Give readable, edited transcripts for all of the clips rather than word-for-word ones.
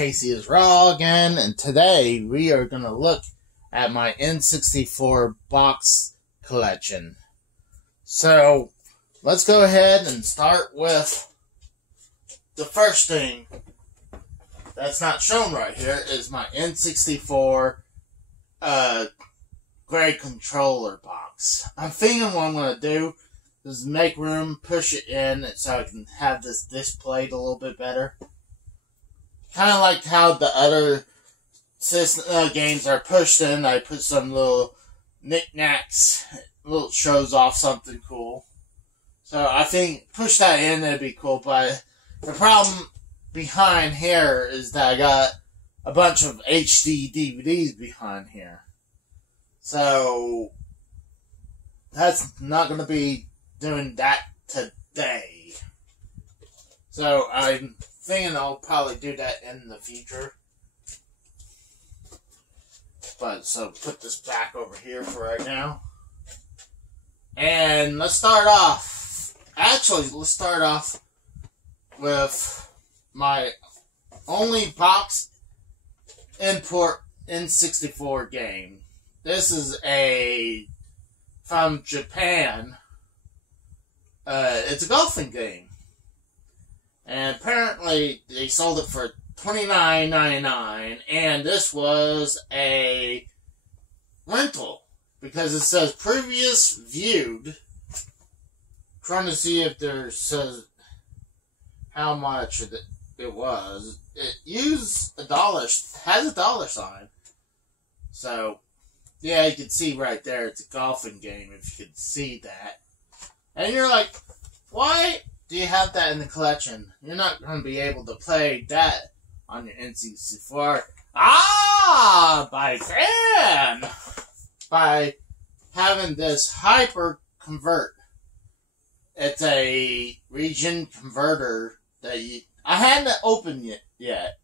Casey is Raw again, and today we are going to look at my N64 box collection. So, let's go ahead and start with the first thing that's not shown right here is my N64 gray controller box. I'm thinking what I'm going to do is make room, push it in so I can have this displayed a little bit better. Kind of like how the other system games are pushed in. I put some little knickknacks, little shows off something cool. So I think push that in, it'd be cool. But the problem behind here is that I got a bunch of HD DVDs behind here. So that's not going to be doing that today. So I'm thinking I'll probably do that in the future. But so put this back over here for right now. And let's start off. Actually, let's start off with my only box import N64 game. This is from Japan. It's a golfing game. And apparently they sold it for $29.99, and this was a rental because it says previous viewed. Trying to see if there says how much it was. It used has a dollar sign. So yeah, you can see right there it's a golfing game if you can see that. And you're like, why do you have that in the collection? You're not going to be able to play that on your N64. By having this hyper convert. It's a region converter that I hadn't opened it yet.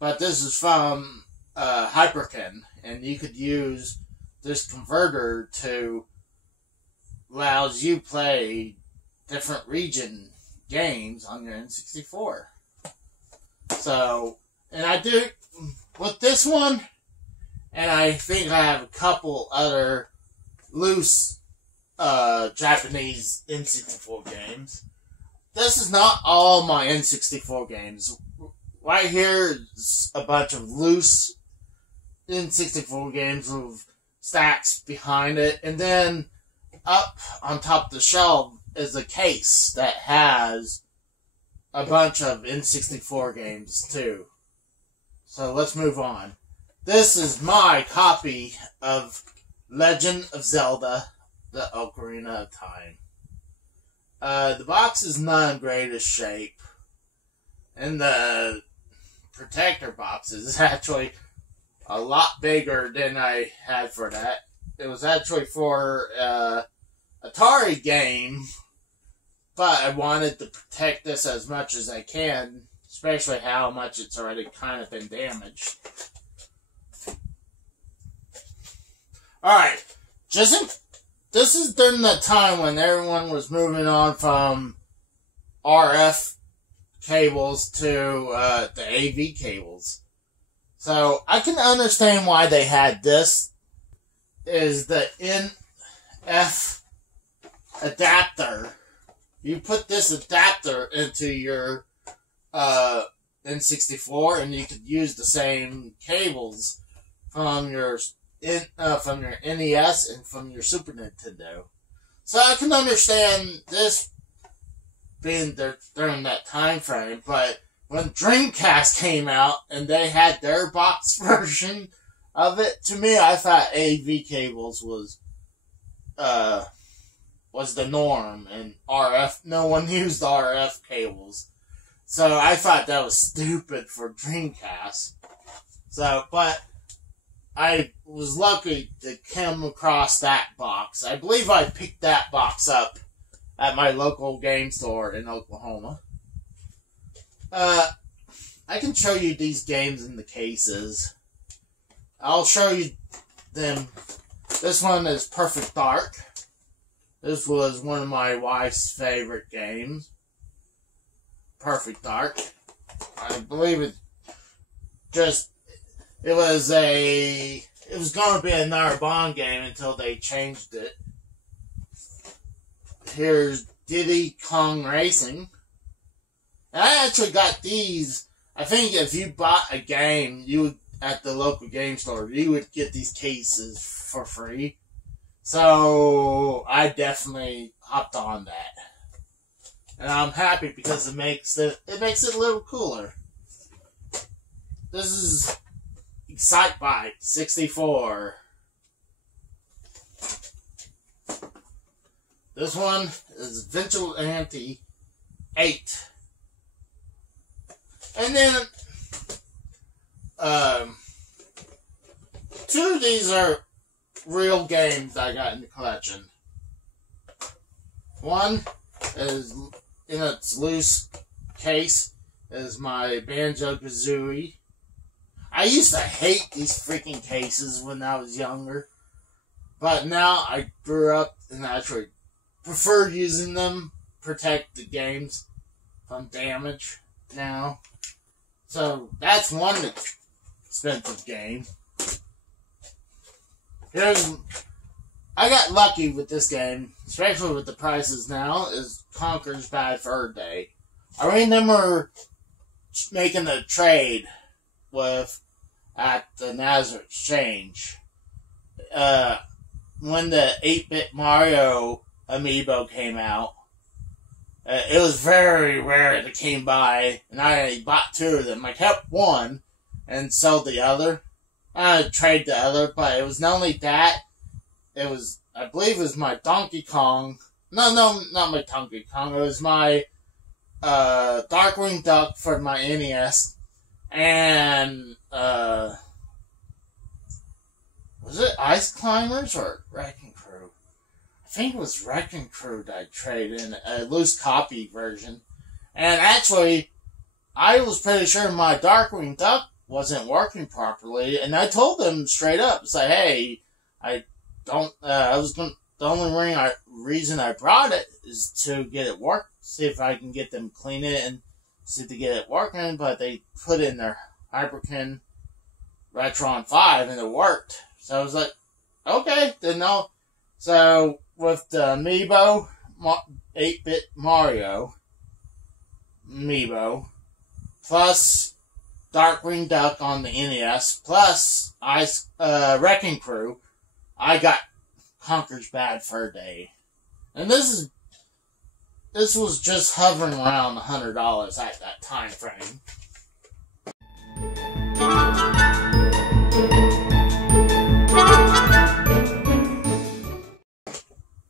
But this is from Hyperkin, and you could use this converter to allows you play different region games on your N64. So, and I do with this one, and I think I have a couple other loose Japanese N64 games. This is not all my N64 games. Right here is a bunch of loose N64 games with stacks behind it, and then up on top of the shelf is a case that has a bunch of N64 games too. So let's move on. This is my copy of Legend of Zelda, the Ocarina of Time. The box is not in greatest shape, and the protector box is actually a lot bigger than I had for that. It was actually for Atari game, but I wanted to protect this as much as I can, especially how much it's already kind of been damaged. Alright, this is during the time when everyone was moving on from RF cables to the AV cables. So I can understand why they had this. Is the NF adapter. You put this adapter into your N64, and you could use the same cables from your NES and from your Super Nintendo. So I can understand this being there during that time frame, but when Dreamcast came out and they had their box version of it, to me, I thought AV cables was the norm, and RF, no one used RF cables. So I thought that was stupid for Dreamcast. So, but I was lucky to come across that box. I believe I picked that box up at my local game store in Oklahoma. I can show you these games in the cases. I'll show you them. This one is Perfect Dark. This was one of my wife's favorite games. Perfect Dark. I believe it just, it was going to be another Bond game until they changed it. Here's Diddy Kong Racing. And I actually got these. I think if you bought a game, you would, at the local game store, you would get these cases for free. So I definitely hopped on that. And I'm happy because it makes it a little cooler. This is Excitebike 64. This one is Vigilante 8. And then, two of these are real games I got in the collection. One is, in its loose case, is my Banjo Kazooie. I used to hate these freaking cases when I was younger. But now I grew up and actually prefer using them, protect the games from damage now. So that's one expensive game. I got lucky with this game, especially with the prices now, is Conker's Bad Fur Day. I remember making a trade at the Nazareth Exchange. When the 8-bit Mario amiibo came out, it was very rare that it came by, and I bought two of them. I kept one and sold the other. I traded the other, but it was not only that, it was, I believe it was my Donkey Kong. No, not my Donkey Kong. It was my Darkwing Duck for my NES. And, was it Ice Climbers or Wrecking Crew? I think it was Wrecking Crew that I traded in, a loose copy version. And actually, I was pretty sure my Darkwing Duck wasn't working properly, and I told them straight up, say, hey, the only reason I brought it is to get it work, see if I can get them clean it and see to get it working, but they put in their Hyperkin Retron 5 and it worked. So I was like, okay, then no. So with the Amiibo, 8-bit Mario Amiibo, plus Darkwing Duck on the NES, plus Wrecking Crew, I got Conker's Bad Fur Day. And this was just hovering around $100 at that time frame.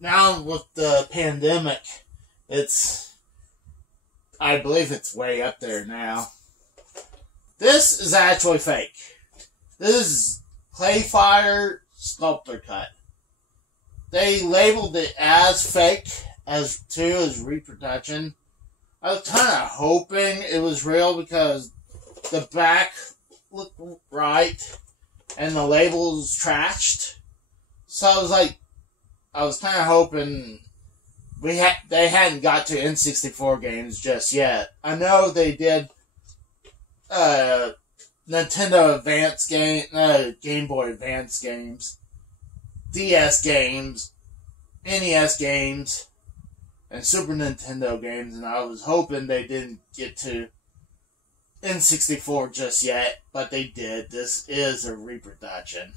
Now with the pandemic, I believe it's way up there now. This is actually fake. This is Clayfire Sculptor Cut. They labeled it as fake, as reproduction. I was kind of hoping it was real because the back looked right and the label's trashed. So I was kind of hoping they hadn't got to N64 games just yet. I know they did Nintendo Advance Game Boy Advance games, DS games, NES games, and Super Nintendo games, and I was hoping they didn't get to N64 just yet, but they did. This is a reproduction.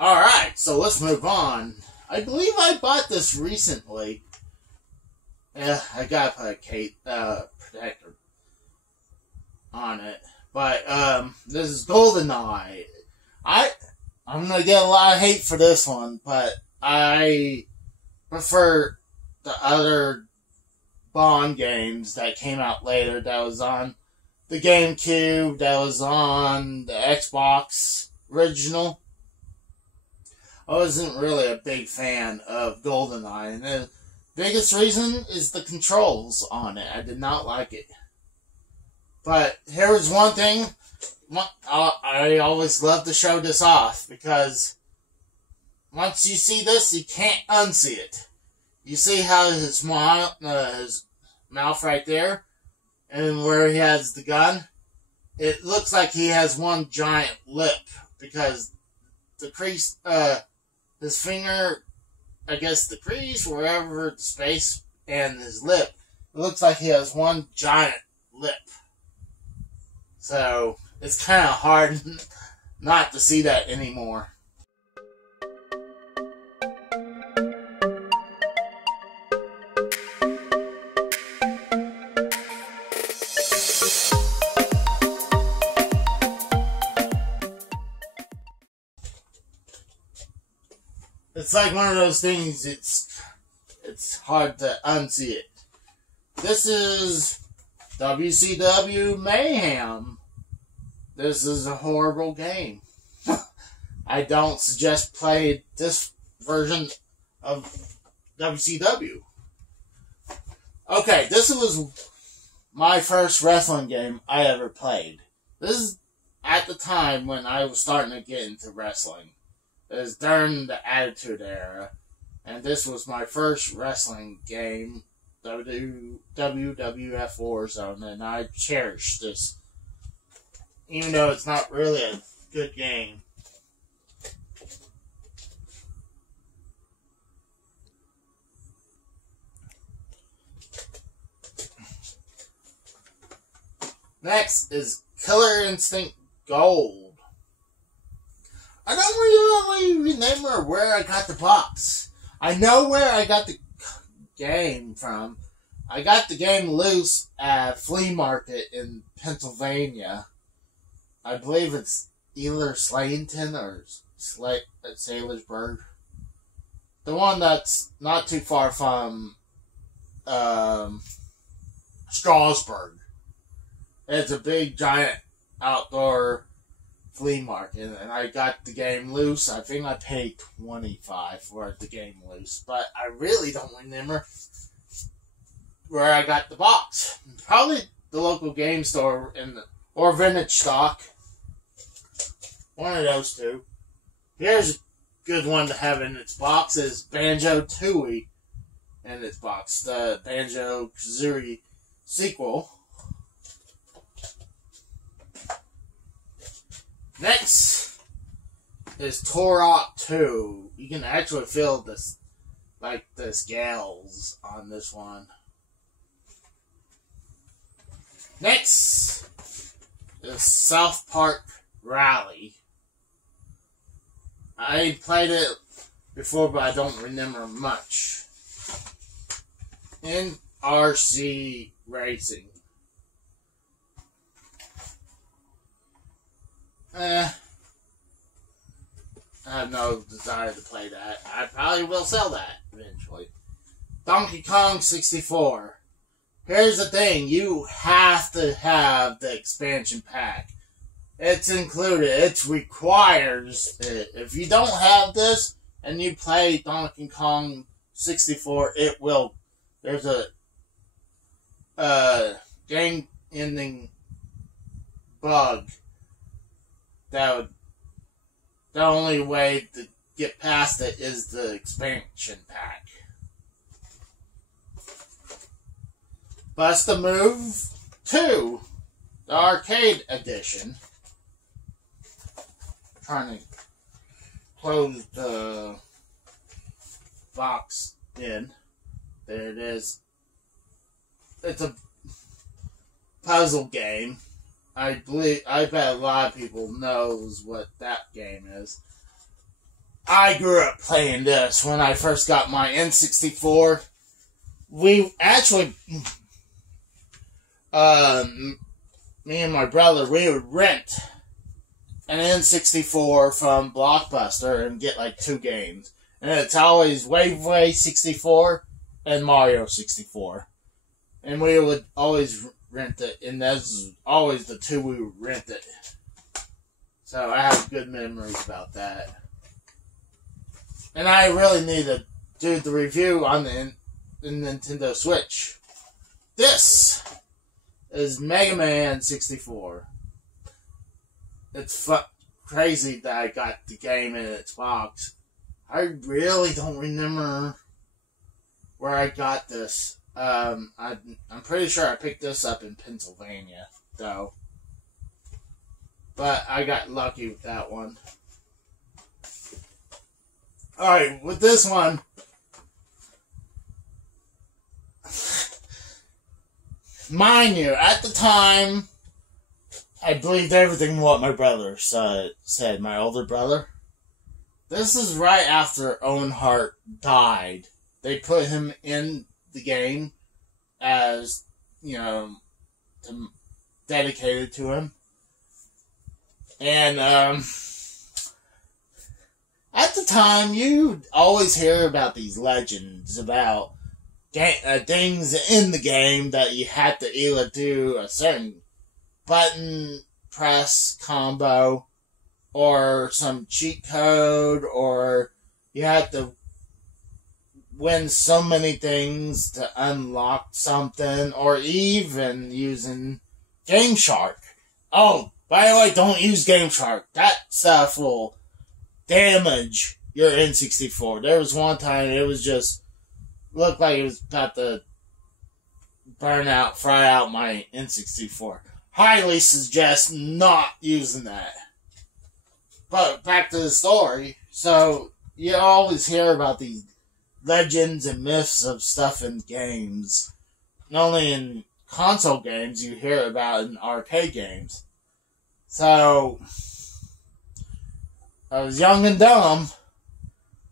Alright, so let's move on. I believe I bought this recently. I gotta put a protector on it. But, this is GoldenEye. I'm gonna get a lot of hate for this one, but I prefer the other Bond games that came out later that was on the GameCube, that was on the Xbox original. I wasn't really a big fan of GoldenEye, and the biggest reason is the controls on it. I did not like it. But here's one thing, I always love to show this off, because once you see this, you can't unsee it. You see how his mouth right there, and where he has the gun, it looks like he has one giant lip, because the crease, his finger, I guess the crease, wherever the space, and his lip, it looks like he has one giant lip. So, it's kind of hard not to see that anymore. It's like one of those things, it's hard to unsee it. This is Wcw Mayhem. This is a horrible game. I don't suggest play this version of WCW. Okay, this was my first wrestling game I ever played. This is at the time when I was starting to get into wrestling. It was during the Attitude Era, and this was my first wrestling game, WWF Warzone, and I cherish this, even though it's not really a good game. Next is Killer Instinct Gold. I don't really remember where I got the box. I know where I got the game from. I got the game loose at a flea market in Pennsylvania. I believe it's either Slayton or Sailorsburg. The one that's not too far from Strasburg. It's a big, giant outdoor flea market, and I got the game loose. I think I paid $25 for the game loose, but I really don't remember where I got the box. Probably the local game store or vintage stock. One of those two. Here's a good one to have in its box is Banjo Kazooie in its box. The Banjo Kazooie sequel. Next is Turok 2. You can actually feel this, like the scales on this one. Next is South Park Rally. I played it before, but I don't remember much. NRC Racing. I have no desire to play that. I probably will sell that eventually. Donkey Kong 64. Here's the thing. You have to have the expansion pack. It's included. It requires it. If you don't have this and you play Donkey Kong 64, it will. There's a game-ending bug. The only way to get past it is the expansion pack. Bust a Move 2, the arcade edition. Trying to close the box in. There it is. It's a puzzle game. I bet a lot of people knows what that game is. I grew up playing this when I first got my N64. We actually, me and my brother, we would rent an N64 from Blockbuster and get like 2 games. And it's always Wave 64 and Mario 64. And we would always rent it, and that's always the 2 we rented. So I have good memories about that. And I really need to do the review on the Nintendo Switch. This is Mega Man 64. It's crazy that I got the game in its box. I really don't remember where I got this. I'm pretty sure I picked this up in Pennsylvania, though. But I got lucky with that one. Alright, with this one, mind you, at the time, I believed everything what my brother said, my older brother. This is right after Owen Hart died. They put him in the game as, dedicated to him. And, at the time, you always hear about these legends about things in the game that you had to either do a certain button press combo or some cheat code, or you had to win so many things to unlock something, or even using Game Shark. Oh, by the way, don't use Game Shark. That stuff will damage your N64. There was one time it was just looked like it was about to fry out my N64. Highly suggest not using that. But back to the story. So you always hear about these legends and myths of stuff in games. Not only in console games, you hear about in arcade games. So I was young and dumb.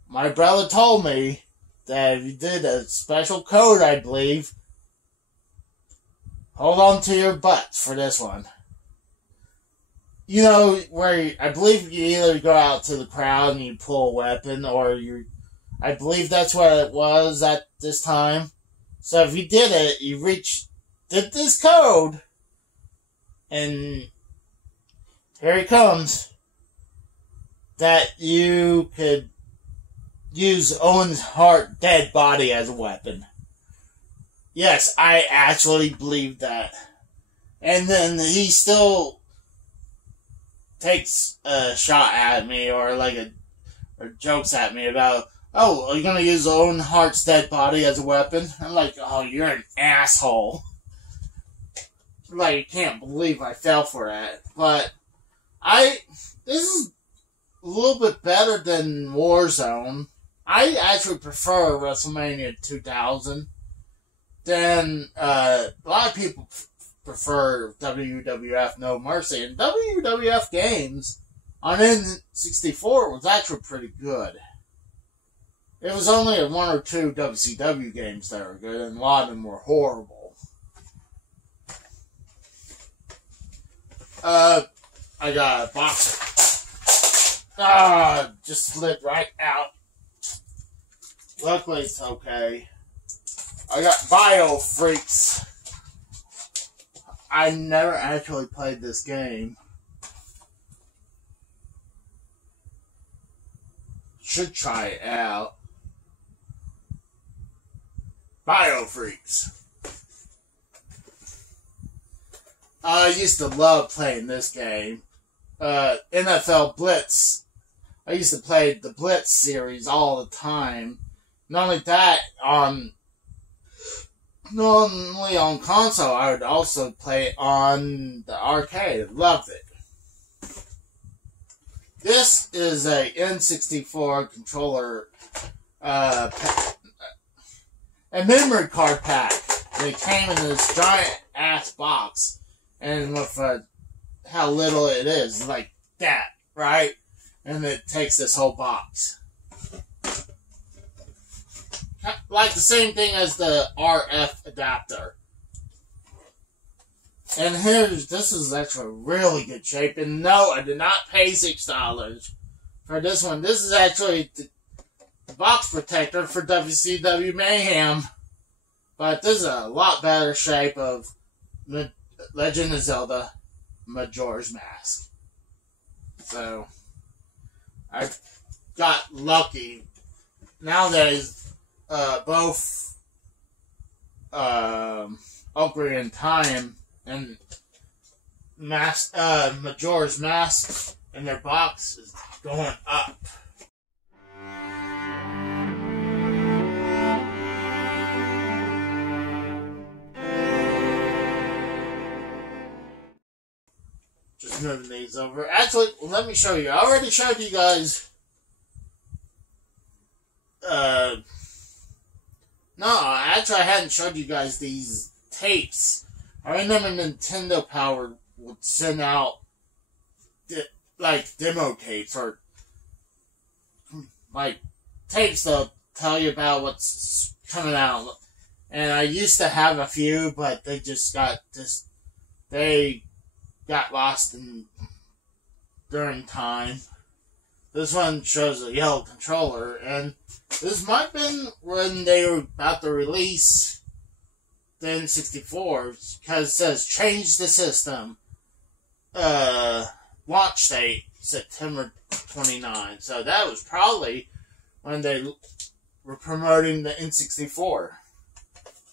My brother told me that if you did a special code, I believe, hold on to your butts for this one. You know, where I believe you either go out to the crowd and you pull a weapon, or I believe that's what it was at this time. So if you did it, you did this code, and here it comes, that you could use Owen's Hart dead body as a weapon. Yes, I actually believe that. And then he still takes a shot at me, or jokes at me about, oh, are you gonna use Owen Hart's dead body as a weapon? I'm like, oh, you're an asshole. I can't believe I fell for that. But this is a little bit better than Warzone. I actually prefer WrestleMania 2000 than a lot of people prefer WWF No Mercy. And WWF games on N64 was actually pretty good. It was only one or two WCW games that were good, and a lot of them were horrible. I got a box. Just slid right out. Luckily, it's okay. I got Bio Freaks. I never actually played this game. Should try it out. Bio Freaks. I used to love playing this game. NFL Blitz. I used to play the Blitz series all the time. Not only that, not only on console, I would also play on the arcade. Loved it. This is a N64 controller, a memory card pack. It came in this giant ass box, and with how little it is, like that, right? And it takes this whole box. Like the same thing as the RF adapter. And this is actually really good shape. And no, I did not pay $6 for this one. This is actually the box protector for WCW Mayhem. But this is a lot better shape of Legend of Zelda Majora's Mask. So, I got lucky. Nowadays, both Ocarina of Time and Majora's Mask and their box is going up. moving these over. Actually, let me show you. I already showed you guys. No, actually, I hadn't showed you guys these tapes. I remember Nintendo Power would send out like demo tapes or like tapes that'll tell you about what's coming out. And I used to have a few, but they just got lost during time. This one shows a yellow controller, and this might have been when they were about to release the N64, because it says change the system. Launch date September 29. So that was probably when they were promoting the N64.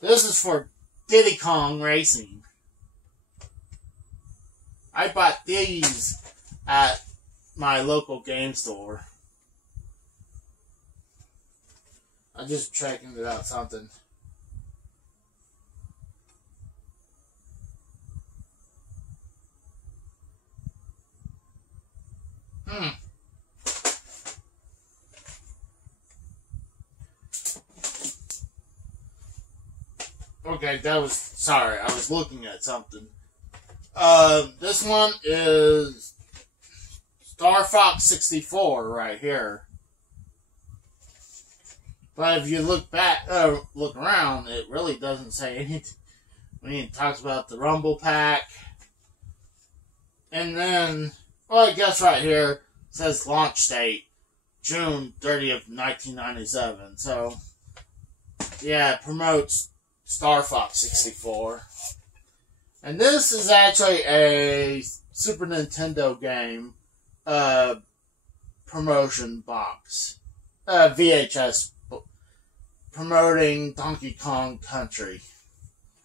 This is for Diddy Kong Racing. I bought these at my local game store. I'm just checking it out something. Okay, sorry, I was looking at something. This one is Star Fox 64 right here. But if you look around, it really doesn't say anything. I mean, it talks about the Rumble Pack. And then, well, I guess right here it says launch date, June 30th, 1997. So, yeah, it promotes Star Fox 64. And this is actually a Super Nintendo game promotion box. VHS promoting Donkey Kong Country.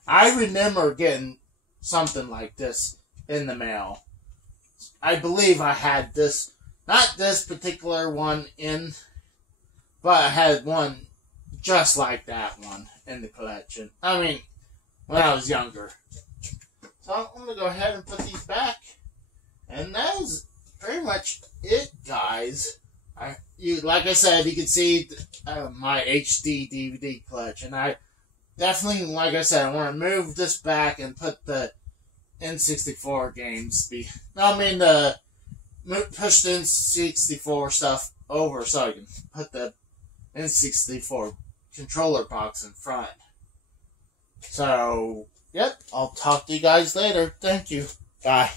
I remember getting something like this in the mail. I believe I had this, not this particular one but I had one just like that one in the collection. I mean, when I was younger. So I'm going to go ahead and put these back. And that is pretty much it, guys. Like I said, you can see my HD DVD collection. I definitely, like I said, I want to move this back and put the N64 games. Push the N64 stuff over so I can put the N64 controller box in front. So, yep, I'll talk to you guys later. Thank you. Bye.